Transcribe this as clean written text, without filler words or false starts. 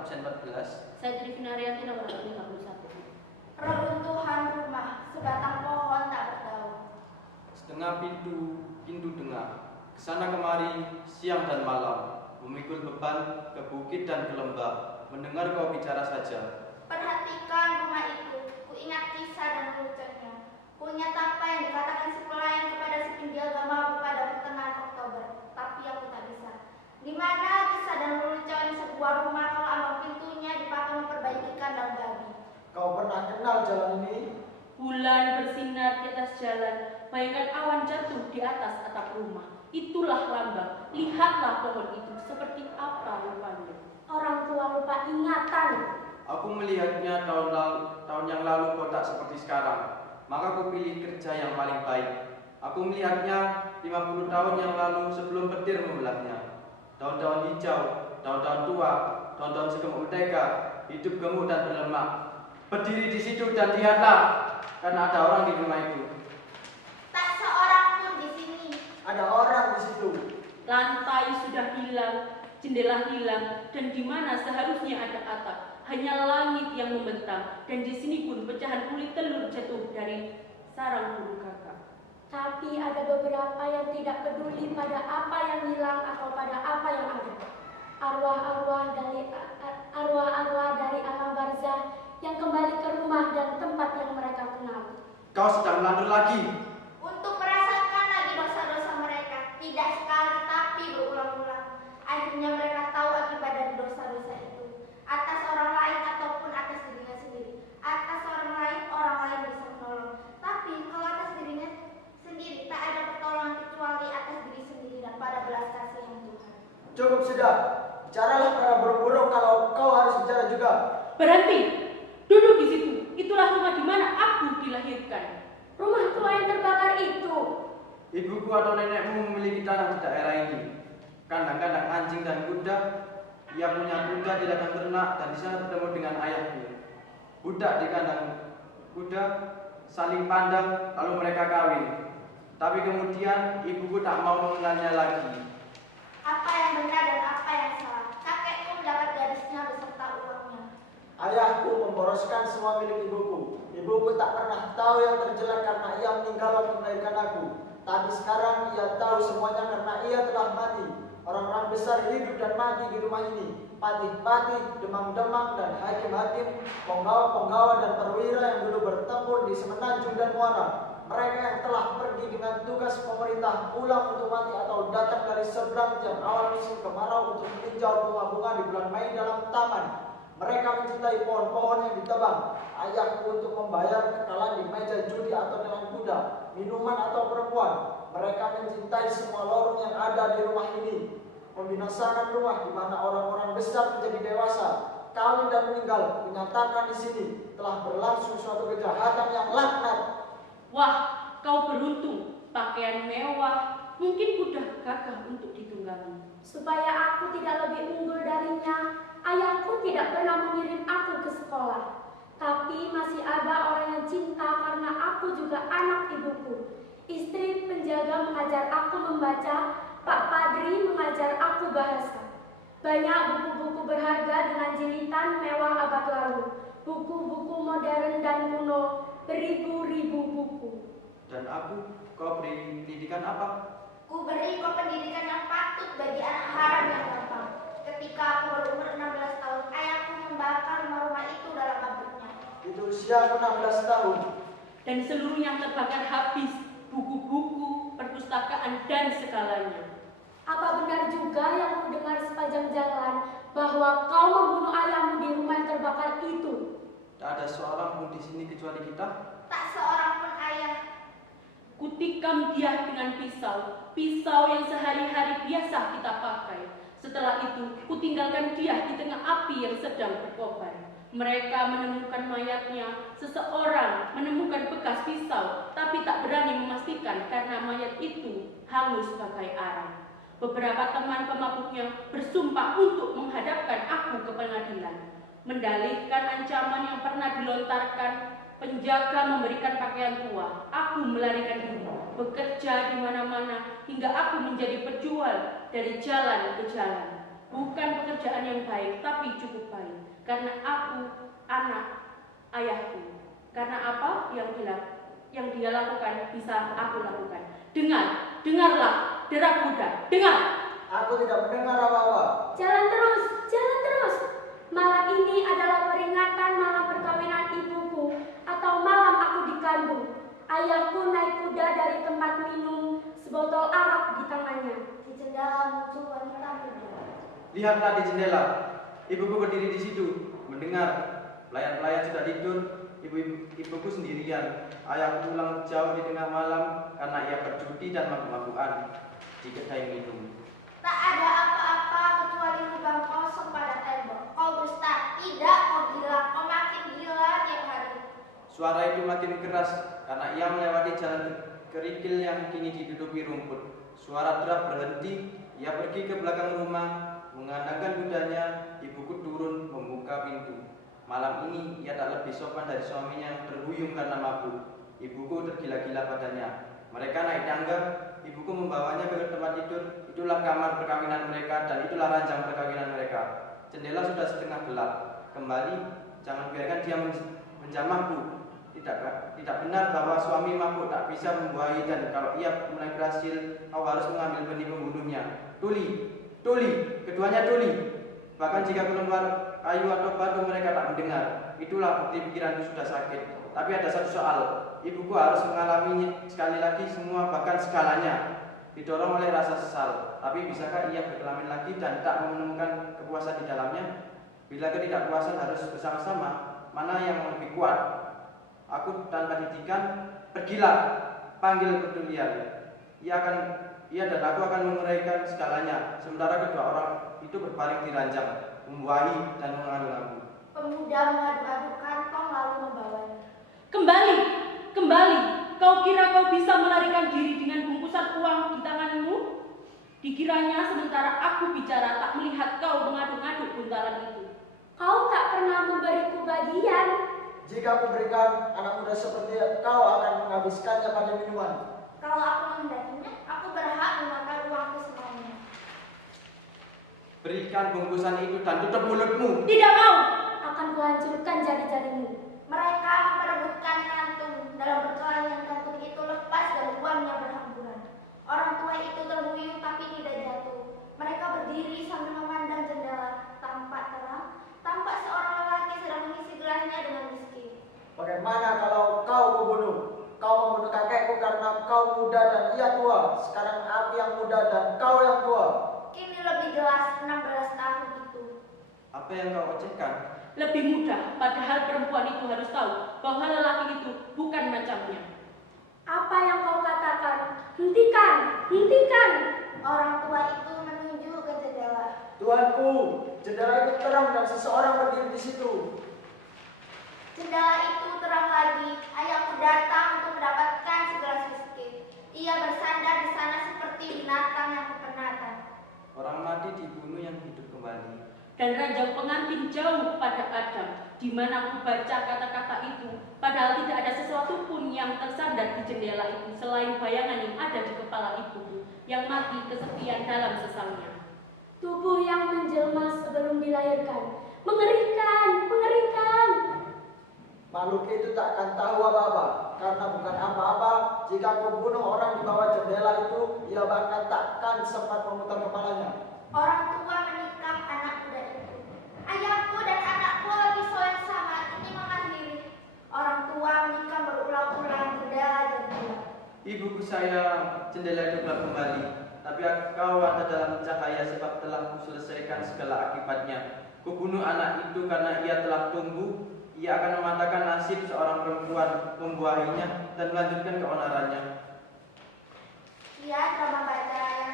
absen 14. Saya Trifina Arianti nomor 51. Reruntuhan rumah, sebatang pohon tak berdaun. Setengah pintu dengar, kesana kemari siang dan malam, memikul beban ke bukit dan ke lembah, mendengar kau bicara saja. Perhatikan rumah itu, ku ingat kisah dan lucunya. Punya apa yang dikatakan si pelayan kepada si penjaga mabuk pada pertengahan Oktober, tapi aku tak bisa. Di mana kisah dan lelucon sebuah rumah kalau ambang pintunya dipakai memperbaiki kandang babi? Kau pernah kenal jalan ini? Bulan bersinar di atas jalan, bayangkan awan jatuh di atas atap rumah. Itulah lambang, lihatlah pohon itu seperti apa rupanya. Orang tua lupa ingatan. Aku melihatnya tahun yang lalu kau tak seperti sekarang, maka aku pilih kerja yang paling baik. Aku melihatnya 50 tahun yang lalu sebelum petir membelahnya. Daun-daun hijau, daun-daun tua, daun-daun segemuk mentega, hidup gemuk dan berlemak. Berdiri di situ dan lihatlah, karena ada orang di rumah itu. Tak seorang pun di sini. Ada orang di situ. Lantai sudah hilang, jendela hilang, dan di mana seharusnya ada atap, hanya langit yang membentang, dan di sini pun pecahan kulit telur jatuh dari sarang burung gagak. Tapi ada beberapa yang tidak peduli pada apa yang hilang atau pada apa yang ada. Arwah-arwah dari alam barzah yang kembali ke rumah dan tempat yang mereka kenal. Kau sedang melantur lagi. Untuk merasakan lagi dosa-dosa mereka, tidak sekali tapi berulang-ulang. Akhirnya mereka tahu akibat dari dosa-dosa itu. Atas orang lain ataupun atas dirinya sendiri. Atas orang lain bisa menolong. Tapi kalau atas dirinya sendiri tak ada pertolongan kecuali atas diri sendiri dan pada belas kasihan Tuhan. Cukup sudah. Bicaralah para burung-burung kalau kau harus bicara juga. Berhenti! Duduk di situ. Itulah rumah di mana aku dilahirkan. Rumah tua yang terbakar itu. Ibuku atau nenekmu memiliki tanah di daerah ini. Kandang-kandang anjing dan kuda. Ia punya kuda di ladang ternak dan di sana bertemu dengan ayahku. Budak di kandang kuda saling pandang lalu mereka kawin. Tapi kemudian ibuku tak mau mengenalnya lagi. Apa yang benar dan apa yang salah. Kakekku mendapat gadisnya beserta uangnya. Ayahku memboroskan semua milik ibuku. Ibuku tak pernah tahu yang terjelas karena ia meninggal waktu melahirkan aku. Tapi sekarang ia tahu semuanya karena ia telah mati. Orang-orang besar hidup dan mati di rumah ini. Patih-patih, demang-demang, dan hakim-hakim, penggawa-penggawa dan perwira yang dulu bertempur di Semenanjung dan Muara. Mereka yang telah pergi dengan tugas pemerintah pulang untuk mati atau datang dari seberang tiap awal musim kemarau untuk meninjau bunga-bunga di bulan Mei dalam taman. Mereka mencintai pohon-pohon yang ditebang. Ayahku untuk membayar kekalahan di meja judi atau dengan kuda, minuman atau perempuan. Mereka mencintai semua lorong yang ada di rumah ini. Membinasakan rumah di mana orang-orang besar menjadi dewasa, kawin dan meninggal. Menyatakan di sini telah berlangsung suatu kejahatan yang laknat. Wah, kau beruntung. Pakaian mewah, mungkin mudah gagah untuk ditunggangi. Supaya aku tidak lebih unggul darinya, ayahku tidak pernah mengirim aku ke sekolah. Tapi masih ada orang yang cinta karena aku juga anak ibuku. Istri penjaga mengajar aku membaca, Pak Padri mengajar aku bahasa. Banyak buku-buku berharga dengan jilitan mewah abad lalu. Buku-buku modern dan kuno, beribu-ribu buku. Dan aku, kau beri pendidikan apa? Ku beri kau pendidikan yang patut bagi anak haram yang gampang. Ketika aku berumur 16 tahun, ayahku membakar rumah-rumah itu dalam pabriknya. Itu usiaku 16 tahun. Dan seluruh yang terbakar habis, buku-buku, perpustakaan, dan segalanya. Apa benar juga yang ku dengar sepanjang jalan bahwa kau membunuh ayahmu di rumah yang terbakar itu? Tak ada seorang pun di sini kecuali kita. Tak seorang pun ayah. Kutikam dia dengan pisau yang sehari-hari biasa kita pakai. Setelah itu, kutinggalkan dia di tengah api yang sedang berkobar. Mereka menemukan mayatnya. Seseorang menemukan bekas pisau, tapi tak berani memastikan karena mayat itu hangus bagai arang. Beberapa teman pemabuknya bersumpah untuk menghadapkan aku ke pengadilan. Mendalihkan ancaman yang pernah dilontarkan, penjaga memberikan pakaian tua. Aku melarikan diri, bekerja di mana-mana hingga aku menjadi penjual dari jalan ke jalan. Bukan pekerjaan yang baik, tapi cukup baik. Karena aku anak ayahku. Karena apa yang dia lakukan bisa aku lakukan. Dengarlah, derak kuda, dengar. Aku tidak mendengar apa-apa. Jalan terus, jalan terus. Malam ini adalah peringatan malam perkawinan ibuku atau malam aku dikandung. Ayahku naik kuda dari tempat minum, sebotol arak di tangannya. Di jendela muncul wanita muda. Lihatlah di jendela, ibuku berdiri di situ, mendengar. Pelayan-pelayan sudah tidur, ibuku sendirian. Ayahku pulang jauh di tengah malam karena ia berjudi dan mabuk-mabukan di kedai minum. Tak ada apa-apa kecuali lubang kosong pada tembok. Kau dusta, tidak, kau gila, kau makin gila tiap hari. Suara itu makin keras karena ia melewati jalan kerikil yang kini ditutupi rumput. Suara truk berhenti, ia pergi ke belakang rumah, mengandangkan kudanya. Ibuku turun membuka pintu. Malam ini ia tak lebih sopan dari suaminya yang terhuyung karena mabuk. Ibuku tergila-gila padanya. Mereka naik tangga, ibuku membawanya ke tempat tidur. Itulah kamar perkawinan mereka dan itulah ranjang perkawinan mereka. Jendela sudah setengah gelap. Kembali, jangan biarkan dia menjamahku. Tidak benar bahwa suami mabuk tak bisa membuahi, dan kalau ia mulai berhasil, kau harus mengambil benih pembunuhnya. Tuli, keduanya tuli. Bahkan jika keluar kayu atau batu mereka tak mendengar. Itulah bukti pikiranku sudah sakit. Tapi ada satu soal, ibuku harus mengalaminya sekali lagi semua, bahkan segalanya. Didorong oleh rasa sesal. Tapi bisakah ia berkelamin lagi dan tak menemukan kepuasan di dalamnya? Bila ketidakpuasan harus bersama-sama, mana yang lebih kuat? Aku tanpa didikan, pergilah, panggil kepedulian. Ia dan aku akan menguraikan segalanya. Sementara kedua orang itu berbaring di ranjang, membuahi dan mengandung aku. Pemuda mengadu-adu kantong lalu membawanya. Kembali. Kau kira kau bisa melarikan diri dengan bungkusan uang di tanganmu? Dikiranya sementara aku bicara tak melihat kau mengaduk-aduk buntalan itu. Kau tak pernah memberiku bagian. Jika aku berikan, anak muda seperti kau akan menghabiskannya pada minuman. Kalau aku menghendakinya, aku berhak memakan uangku semuanya. Berikan bungkusan itu dan tutup mulutmu. Tidak mau. Akan kuhancurkan jari-jarimu. Mereka memperebutkan kantung. Dalam perkelahian kantung itu lepas dan uangnya berhamburan. Orang tua itu terhuyung tapi tidak jatuh. Mereka berdiri sambil memandang jendela. Tampak terang, tampak seorang lelaki sedang mengisi gelasnya dengan whisky. Bagaimana kalau kau kubunuh? Kau membunuh kakekku karena kau muda dan ia tua. Sekarang aku yang muda dan kau yang tua. Kini lebih jelas 16 tahun itu. Apa yang kau ocehkan? Lebih mudah, padahal perempuan itu harus tahu bahwa lelaki itu bukan macamnya. Apa yang kau katakan? Hentikan! Orang tua itu menunjuk ke jendela. Tuanku, jendela itu terang dan seseorang berdiri di situ. Jendela itu terang lagi. Ayahku datang untuk mendapatkan segelas whisky. Ia bersandar di sana seperti binatang yang kepenatan. Orang mati dibunuh yang hidup kembali. Dan ranjang pengantin jauh pada Adam, di mana aku baca kata-kata itu, padahal tidak ada sesuatu pun yang tersandar di jendela itu selain bayangan yang ada di kepala ibuku yang mati kesepian dalam sesalnya. Tubuh yang menjelma sebelum dilahirkan. Mengerikan! Makhluk itu tak akan tahu apa-apa, karena bukan apa-apa. Jika kau bunuh orang di bawah jendela itu, ia bahkan takkan sempat memutar kepalanya. Orang tua menikam anak muda itu. Ayahku dan anakku lagi yang sama ini mengakhiri. Orang tua menikam berulang-ulang jendela. Ibuku sayang, jendela itu gelap kembali. Tapi kau ada dalam cahaya sebab telah kuselesaikan segala akibatnya. Kubunuh anak itu karena ia telah tumbuh. Ia akan mematakan nasib seorang perempuan, membuahinya dan melanjutkan keonarannya. Ia drama baca yang